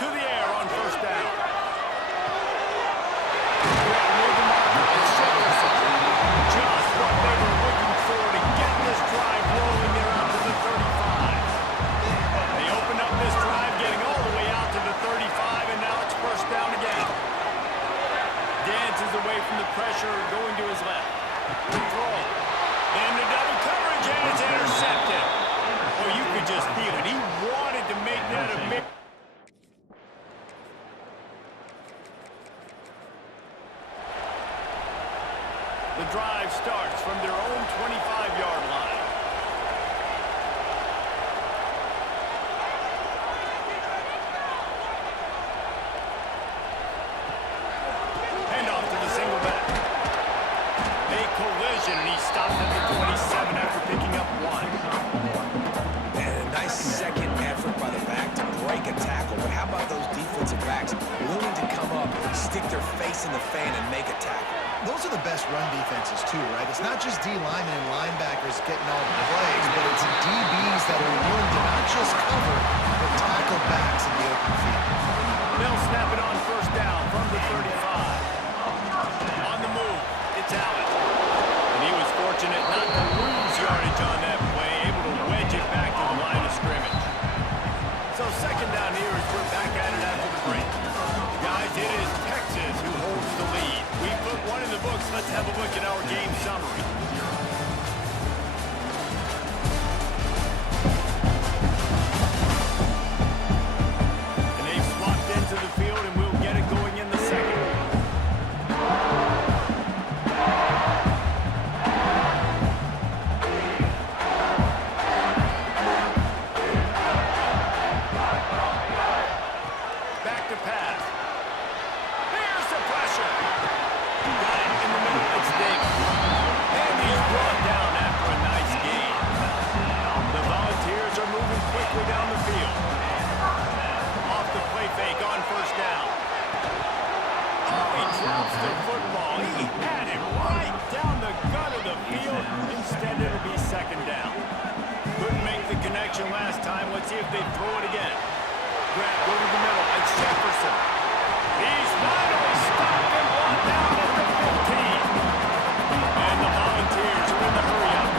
to the air on first down. Just what they were looking for to get this drive rolling there out to the 35. They opened up this drive getting all the way out to the 35, and now it's first down again. Dances away from the pressure, going to his left. The throw. And the double coverage, and it's intercepted. Well, you could just feel it. He wanted to make that a big... The drive starts from their own 25-yard line. Handoff to the single back. A collision, and he stopped at the 27 after picking up one. And a nice second effort by the back to break a tackle. But how about those defensive backs willing to come up, stick their face in the fan, and make a tackle? Those are the best run defenses, too, right? It's not just D linemen and linebackers getting all the plays, but it's DBs that are willing to not just cover, but tackle backs in the open field. They'll snap it on first down from the 35. On the move, it's Allen. And he was fortunate not to lose yardage on that play, able to wedge it back to the line of scrimmage. So second down here as we're back at it after the break. Guys, it is Texas who holds the lead. We put one in the books. Let's have a look at our game summary. And they've swapped into the field, and we'll get it going in the second. Back to pass. Here's the pressure. Got it in the middle. It's Davis. And he's brought down after a nice gain. The Volunteers are moving quickly down the field. Off the play fake on first down. Oh, he drops the football. He had it right down the gut of the field. Instead, it'll be second down. Couldn't make the connection last time. Let's see if they throw it again. Grab, go to the middle. It's Jefferson. He's finally stopped and brought down at the 15. And the Volunteers are in the hurry-up.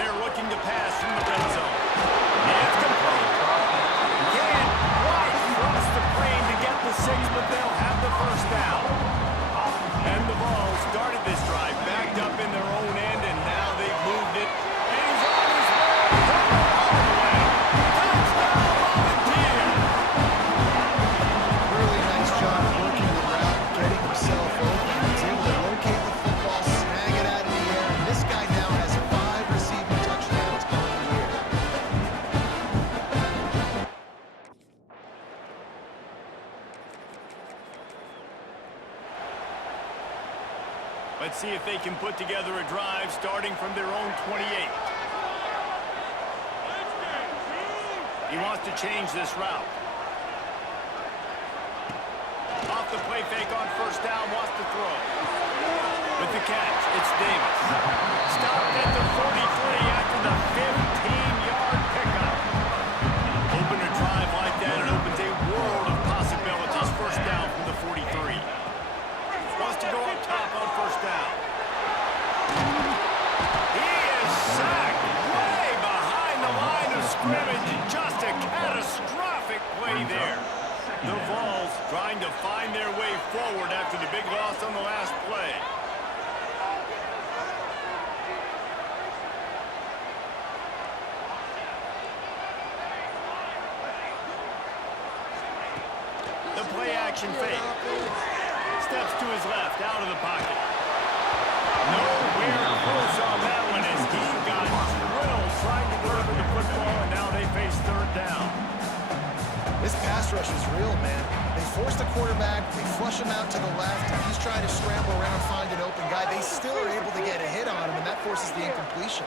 They're looking to pass from the red zone. It's complete. Can't quite cross the plane to get the 6, but they'll have the first down. And the Vols started this drive backed up in their own end, and now they've moved it. And he's on his way. All the way. Touchdown, Volunteers! Really nice job working the route, getting himself open. He's able to locate the football, snag it out of the air, and this guy now has 5 receiving touchdowns on the year. Let's see if they can put together a drive starting from their own 28. He wants to change this route. Off the play fake on first down, wants to throw. With the catch, it's Davis. Stopped at the 43 after the 15-yard pickup. Open a drive like that, it opens a world of possibilities. First down from the 43. Wants to go up top on first down. He is sacked way behind the line of scrimmage. Just a catastrophic play there. The Vols trying to find their way forward after the big loss on the last play. The play action fake. Steps to his left, out of the pocket. Nowhere close on that one as he got drilled trying to deliver the football, and now they face third down. This pass rush is real, man. They force the quarterback, they flush him out to the left, and he's trying to scramble around, find an open guy. They still are able to get a hit on him, and that forces the incompletion.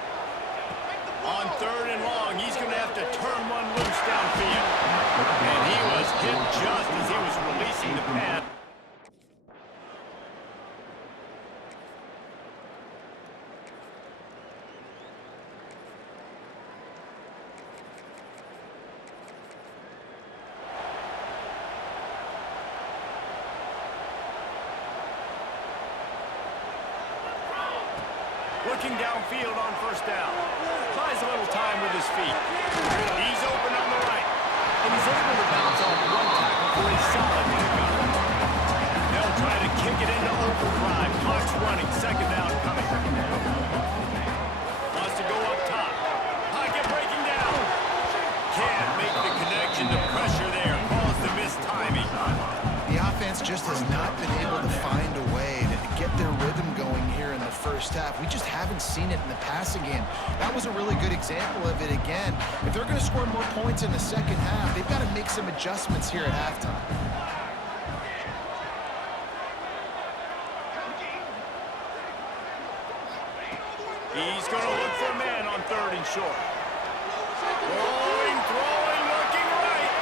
On third and long, he's going to have to turn one loose downfield. And he was hit just as he was releasing the pass. looking downfield on first down. Buys a little time with his feet. He's open on the right. And he's able to bounce off one tackle for a solid pickup. They'll try to kick it into overdrive. Clock's running. Second down coming. Wants to go up top. Pocket breaking down. Can't make the connection. The pressure there caused the missed timing. The offense just has not been able to find a way to get their rhythm going here in the first half. We just haven't seen it in the passing game. That was a really good example of it again. If they're going to score more points in the second half, they've got to make some adjustments here at halftime. He's going to look for a man on third and short. Throwing, looking right.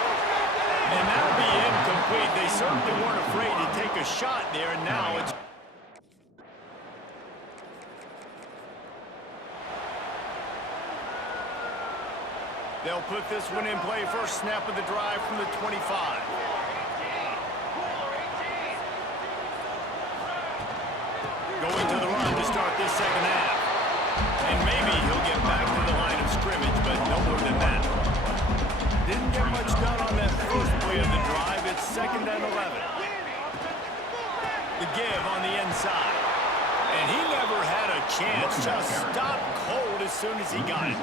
And that'll be incomplete. They certainly weren't afraid to take a shot there, and now it's... They'll put this one in play. First snap of the drive from the 25. Going to the run to start this second half. And maybe he'll get back to the line of scrimmage, but no more than that. Didn't get much done on that first play of the drive. It's second and 11. The give on the inside. And he never had a chance. Just stopped cold as soon as he got it.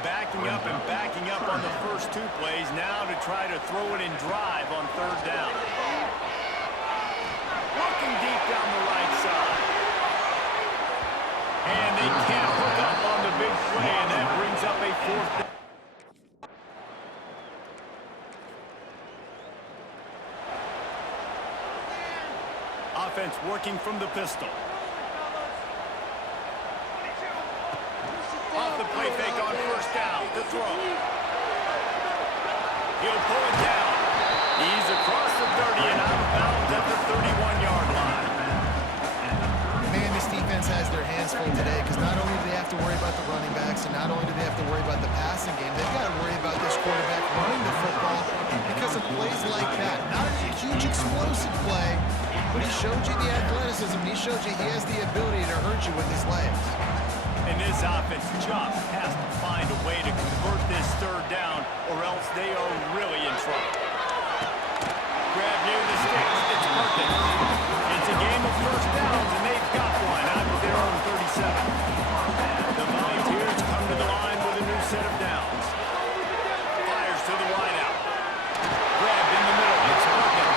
Backing up and backing up on the first two plays, now to try to throw it in drive on third down. Looking deep down the right side. And they can't hook up on the big play, and that brings up a fourth down. Offense working from the pistol. Off the play fake on first down to throw. He'll pull it down. He's across the 30 and out of bounds at the 31-yard line. Man, this defense has their hands full today because not only do they have to worry about the running backs and not only do they have to worry about the passing game, they've got to worry about this quarterback running the football because of plays like that. Not a huge explosive play, but he showed you the athleticism. He showed you he has the ability to hurt you with his legs. And this offense just has to find a way to convert this third down or else they are really in trouble. Grab near the sticks. It's perfect. It's a game of first downs, and they've got one out of their own 37. The Volunteers come to the line with a new set of downs. Fires to the wideout. Grabbed in the middle. It's perfect.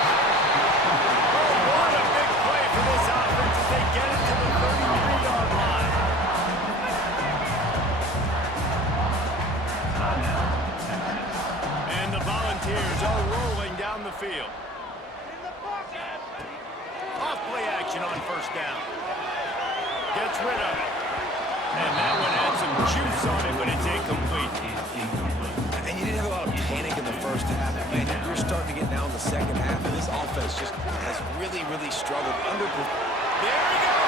Oh, what a big play for this offense as they get it to the 33-yard line. And the Volunteers are rolling down the field. Off play action on first down. Gets rid of it. And that one had some juice on it, but it's incomplete. And you didn't have a lot of panic in the first half. Man, you're starting to get now in the second half, and this offense just has really, really struggled. There he goes.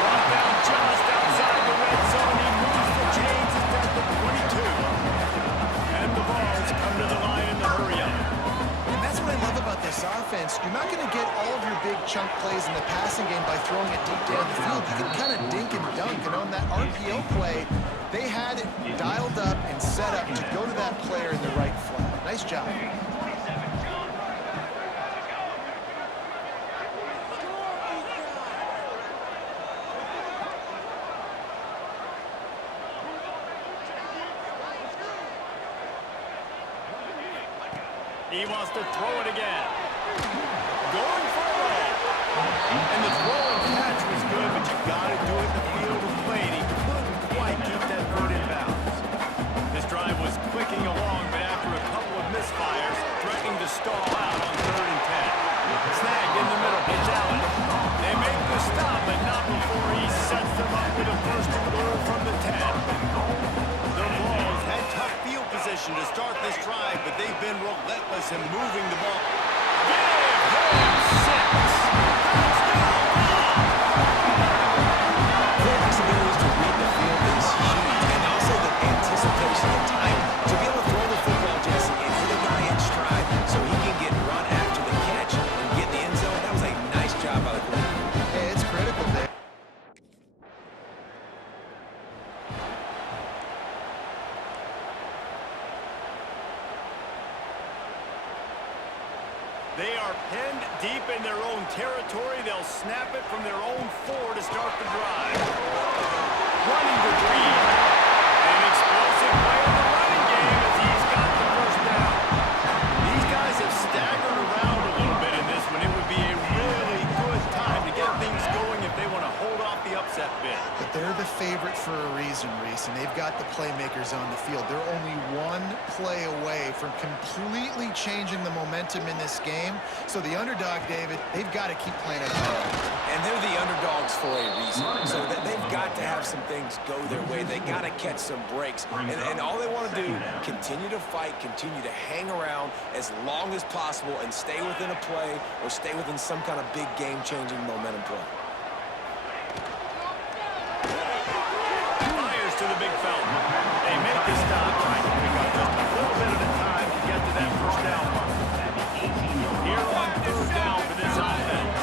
Brought down just outside the red zone. He moves the chains. It's at the 22. And the balls come to the line in the hurry-up. And that's what I love about this offense. You're not going to get all of your big chunk plays in the passing game by throwing it deep down the field. You can kind of dink and dunk. And on that RPO play, they had it dialed up and set up to go to that player in the right flat. Nice job. He wants to throw it again. Going for a roll. And the throw and catch was good, but you got to do it in the field of play. And he couldn't quite keep that foot in bounds. This drive was clicking along, but after a couple of misfires, threatening to stall out on 3rd and 10. Snagged in the middle. It's Allen. They make the stop, but not before he sets them up with a first and goal from the 10. The Vols had tough field position to start this drive, but they've been relentless in moving the ball. Give him 6. Quarterback's ability to read the field is huge, and also the anticipation and time to be able to throw the football, Jesse, and hit a guy in stride so he can get run after the catch and get in the end zone. That was a nice job by the quarterback. Hey, it's critical there. are pinned deep in their own territory. They'll snap it from their own 4 to start the drive. Running the Green. An explosive play in the running game as he's got the first down. These guys have staggered around a little bit in this one. It would be a really good time to get things going if they want to hold off the upset bid. But they're the favorite for a reason, Reese, and they've got the playmakers on the field. They're only one play away from completely changing the momentum in this game. So the underdog, David, they've got to keep playing at home. And they're the underdogs for a reason. So that they've got to have some things go their way. They got to catch some breaks. And all they want to do, continue to fight, continue to hang around as long as possible and stay within a play or stay within some kind of big game-changing momentum play. Fires to the big fella. They make the stop, trying to pick up just a little bit at a time to get to that first down mark. Here on third down for this offense.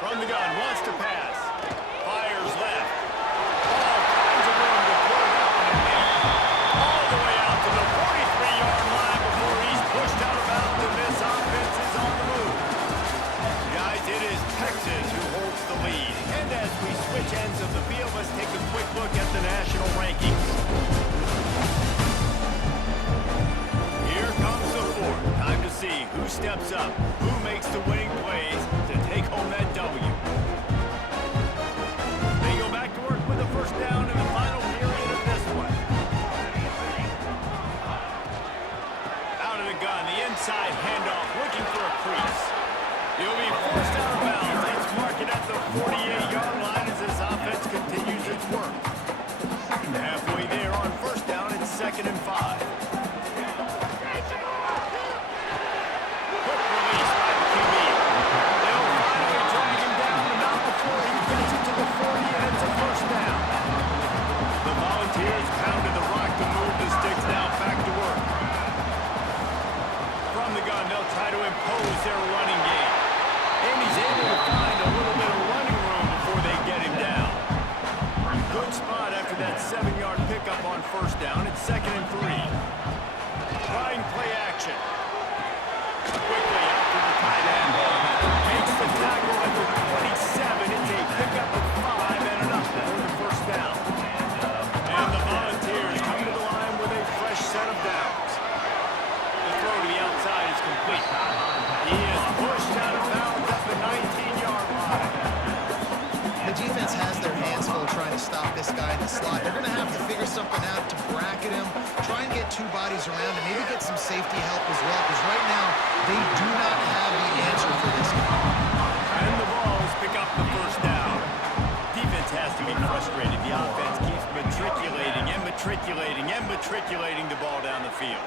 From the gun, wants to pass. Fires left. All kinds of room to throw that one in there. All the way out to the 43-yard line before he's pushed out of bounds, and this offense is on the move. Guys, it is Texas who holds the lead. And as we switch ends of the field, let's take a quick look at the national rankings. Here comes the 4th. Time to see who steps up, who makes the winning plays to take home that W. They go back to work with a first down in the final period of this one. Out of the gun, the inside handoff, looking for a crease. He'll be forced out of bounds. It's marked at the 48-yard line as this offense continues its work. Halfway there on first down, it's 2nd and 5. Quick release by the QB. They'll finally drag him down, but not before he gets it to the 40, and it's a first down. The Volunteers pounded the rock to move the sticks now back to work. From the gun, they'll try to impose their running game. And he's able to find a little bit of running room before they get him down. Good spot after that 7-yard pickup on first down. It's 2nd and 3. Trying play action. Quickly out to the tight end. Makes the tackle at the 27. It's a pickup of 5 and enough for the first down. And the Volunteers come to the line with a fresh set of downs. The throw to the outside is complete. He is pushed out of bounds at the 19-yard line. The defense has their hands full trying to stop this guy in the slot. They're going to have to figure something out to bracket him, try and get 2 bodies around him, maybe get some safety help as well, because right now they do not have the answer for this guy. And the Vols pick up the first down. Defense has to be frustrated. The offense keeps matriculating and matriculating and matriculating the ball down the field.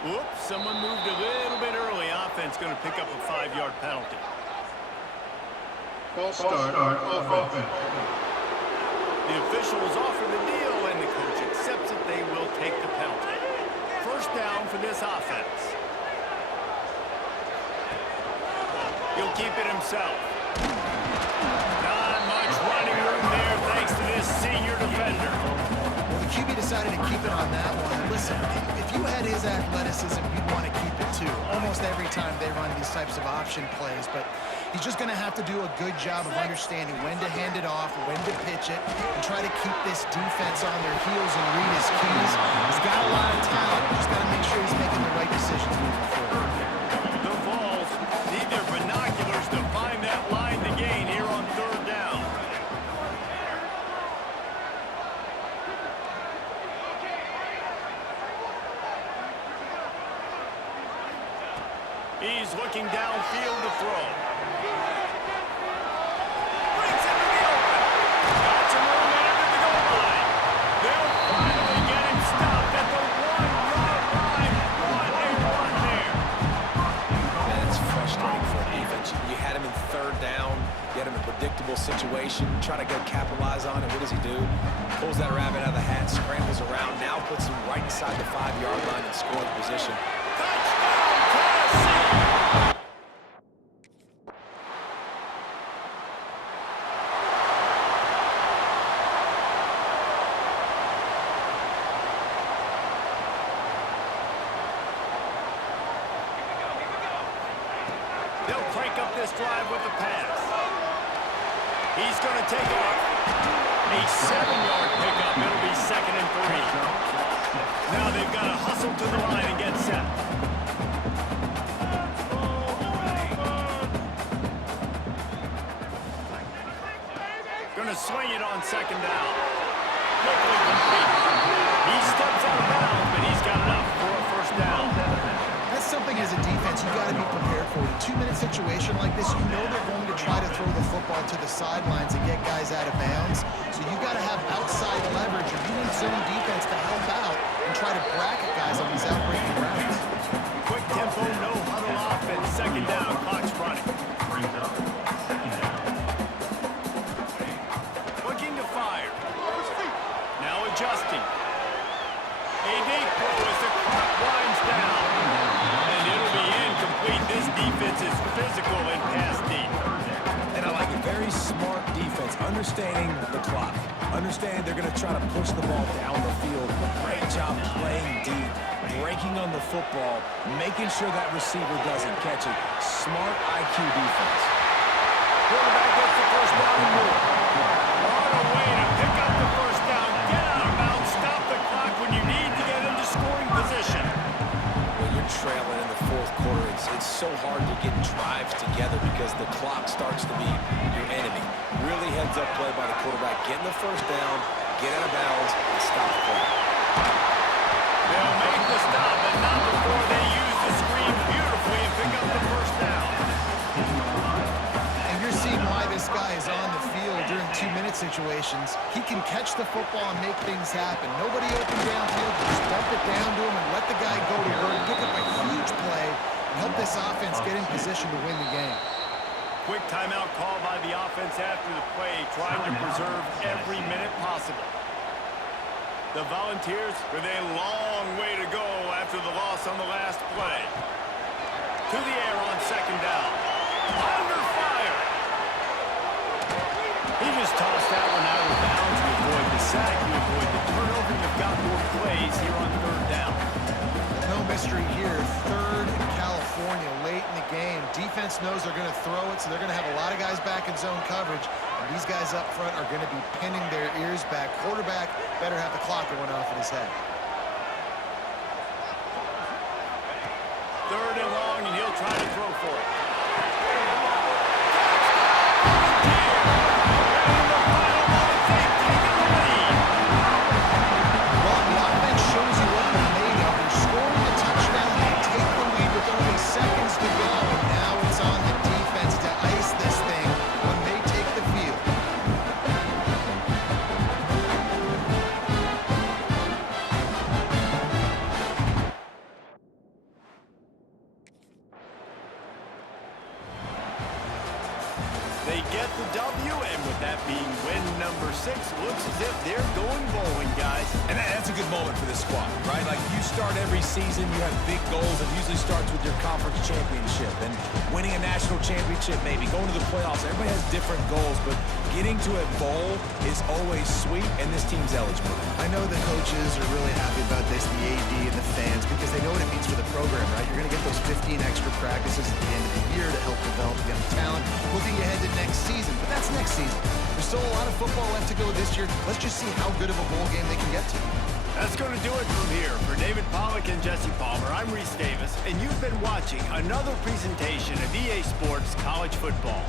Whoops, someone moved a little bit early. Offense going to pick up a 5-yard penalty. False start on offense. The officials offer the deal, and the coach accepts it. They will take the penalty. First down for this offense. He'll keep it himself. Not much running room there thanks to this senior defender. Well, the QB decided to keep it on that one. And listen, if you had his athleticism, you'd want to keep it too. Almost every time they run these types of option plays, but he's just going to have to do a good job of understanding when to hand it off, when to pitch it, and try to keep this defense on their heels and read his keys. He's got a lot of talent. Just got to make sure he's making the right decisions moving forward. The Vols need their binoculars to find that line to gain here on third down. He's looking downfield to throw. Brings it to the open. Got some room there to the goal line. They'll finally get him stopped at the 1-yard line. What a run there. That's frustrating for a defense. You had him in third down. You had him in a predictable situation. Trying to go capitalize on it. What does he do? Pulls that rabbit out of the hat, scrambles around, now puts him right inside the 5-yard line in scoring position. Touchdown, Tennessee! drive with the pass. He's going to take off. A 7-yard pickup. It'll be 2nd and 3. Now they've got to hustle to the line and get set. Going to swing it on 2nd down. Quickly complete. He steps out of bounds, but he's got enough for a 1st down. That's something as a defense you got to be prepared for. In a 2-minute situation like this, you know they're going to try to throw the football to the sidelines and get guys out of bounds. So you got to have outside leverage, or you need zone defense to help out and try to bracket guys on these outbreaking routes. Quick tempo, no huddle offense. 2nd down, clock's running. Looking to fire. Now adjusting. A deep throw as the clock winds down. And it'll be incomplete. This defense is physical and pass deep. And I like a very smart defense, understanding the clock. Understand they're going to try to push the ball down the field. Great job playing deep, breaking on the football, making sure that receiver doesn't catch it. Smart IQ defense. Quarterback gets the 1st down and more. On a way to pick up the 1st down. Get out of bounds. Stop the clock when you need to get into scoring position. When you're trailing in the 4th quarter, it's so hard to get drives together because the clock starts to be your enemy. Really heads-up play by the quarterback. Getting the 1st down, get out of bounds, and stop the play. They'll make the stop, but not before they use the screen beautifully and pick up the 1st down. And you're seeing why this guy is on the field during 2-minute situations. He can catch the football and make things happen. Nobody open downfield, just dump it down to him and let the guy go to work, pick up a huge play, and help this offense get in position to win the game. Quick timeout call by the offense after the play, trying to preserve every minute possible. The Volunteers with a long way to go after the loss on the last play. To the air on 2nd down. Under fire. He just tossed that one out of bounds to avoid the sack. You avoid the turnover. You've got more plays here on 3rd down. No mystery here. 3rd and California late in the game. Defense knows they're going to throw it, so they're going to have a lot of guys back in zone coverage. And these guys up front are going to be pinning their ears back. Quarterback better have the clock going off in his head. 3rd and long, and he'll try to throw for it. Well, the offense shows you what they're made of. They're scoring the touchdown. They take the lead with only seconds to go. And now it's on the defense to ice this thing when they take the field. They get the W, and with that being win number 6, looks as if they're going bowling, guys. And that's a good moment for this squad, right? Like, you start every season, you have big goals. It usually starts with your conference championship and winning a national championship, maybe going to the playoffs. Everybody has different goals, but getting to a bowl is always sweet, and this team's eligible. I know the coaches are really happy about this, the AD and the fans, because they know what it means for the program, right? You're going to get those 15 extra practices at the end of the year to help develop young talent. Looking ahead to next season, but that's next season. There's still a lot of football left to go this year. Let's just see how good of a bowl game they can get to. That's going to do it from here. For David Pollack and Jesse Palmer, I'm Reese Davis, and you've been watching another presentation of EA Sports College Football.